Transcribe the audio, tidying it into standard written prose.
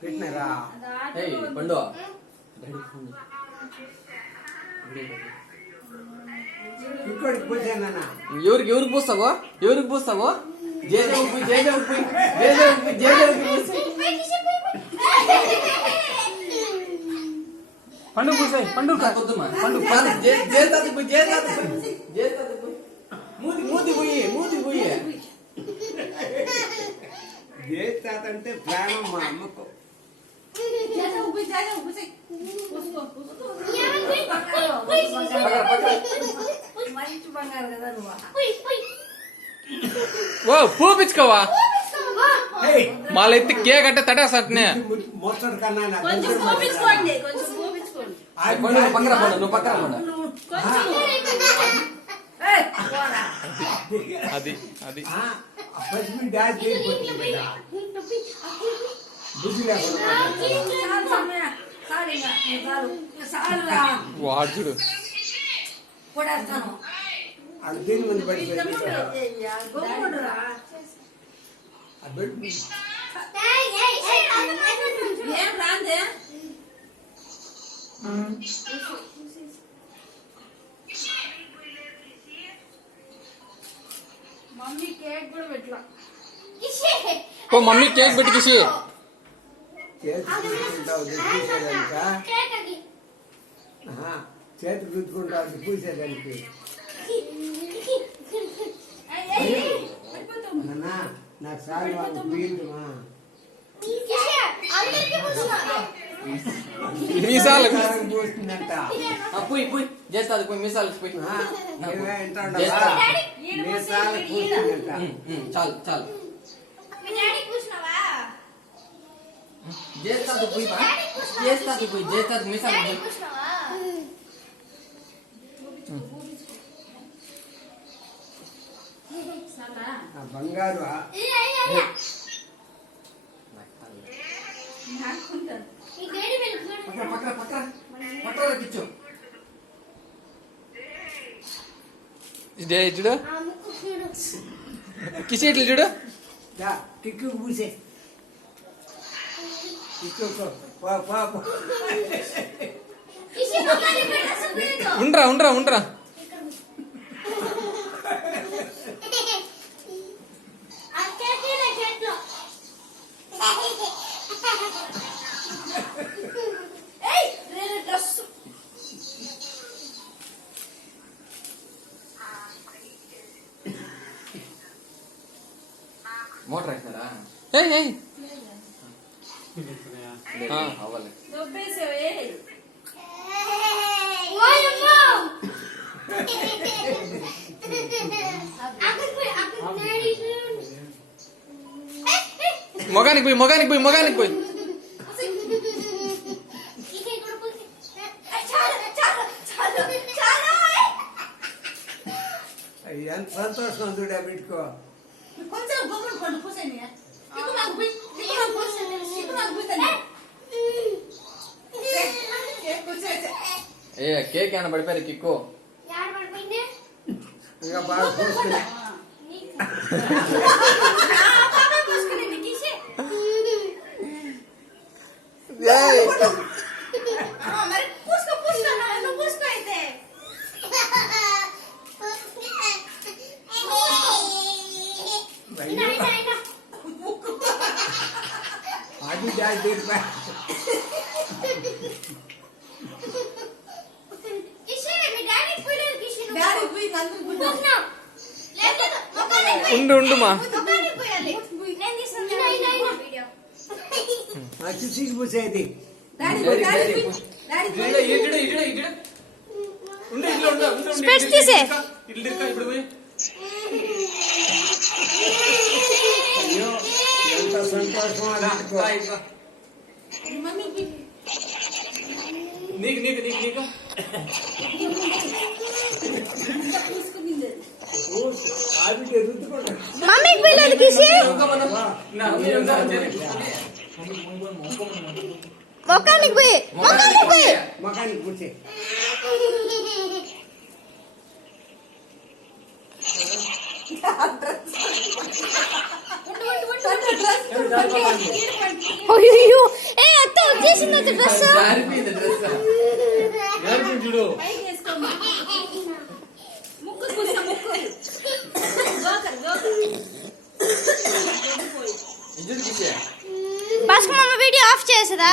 పెట్టినారా పండు ఇంకోటికి పోసానన్న ఎవరికి పూస్తావో జేజేవుకి పండు పూసాయి పండు మూతి పోయి తాత అంటే ప్రాణం మా అమ్మకు ఓ పూపించుకోవా మళ్ళీ ఎత్తి కేక్ అంటే తటేసట్నే మొత్తడు కన్నా పక్కన పండు నువ్వు పక్కన పండు అది అది పసిమి డాన్స్ చేయకపోతుంది బుద్ధి లేకుండా వాడు చూడు అది దేని మంది బట్టి మమ్మీ కేక్ కూడా పెట్టలా మమ్మీ కేక్ పెట్టి కిసి చేతి రుద్దుకుంటావు పూసేదానికి నాకు సారి వాళ్ళు పోయిందమ్మా మీసాలు పోస్తుందంట పోయి చేస్తా పోయి మీసాలు పోయి మీసాలు పూస్తుందంట చాలు చేస్తాది పోయి మీసాలు బంగారు పక్కన కిచ్చు చూడు కిసి ఇట్లా చూడు కిక్కు పూసే ఉండరా మోటార్ వేసినారా అవ్వాలి మొగానికి పోయి ఎంత సంతోషం చూడా పెట్టుకో కేక్ ఏమైనా పడిపోయారు కిక్కు ఇంకా బాగా పోసుకుని అది డాడీ ఉండుమా చూసి పూసేది స్పెట్స్ తీసే అయ్యో ఎంత సంతోషం అది నీకు ఆవిడ రుద్దుకోండి మమ్మీకి పిల్లలు కిసి మొక్కానికి పోయి మకానికి కూర్చే అయ్యో ఏ అత్త వచ్చేసింది అత్త డ్రెస్ జారిపోయింది డ్రెస్. చూడు ఇది తీసే. భాస్కర్ మామ వీడియో ఆఫ్ చేసదా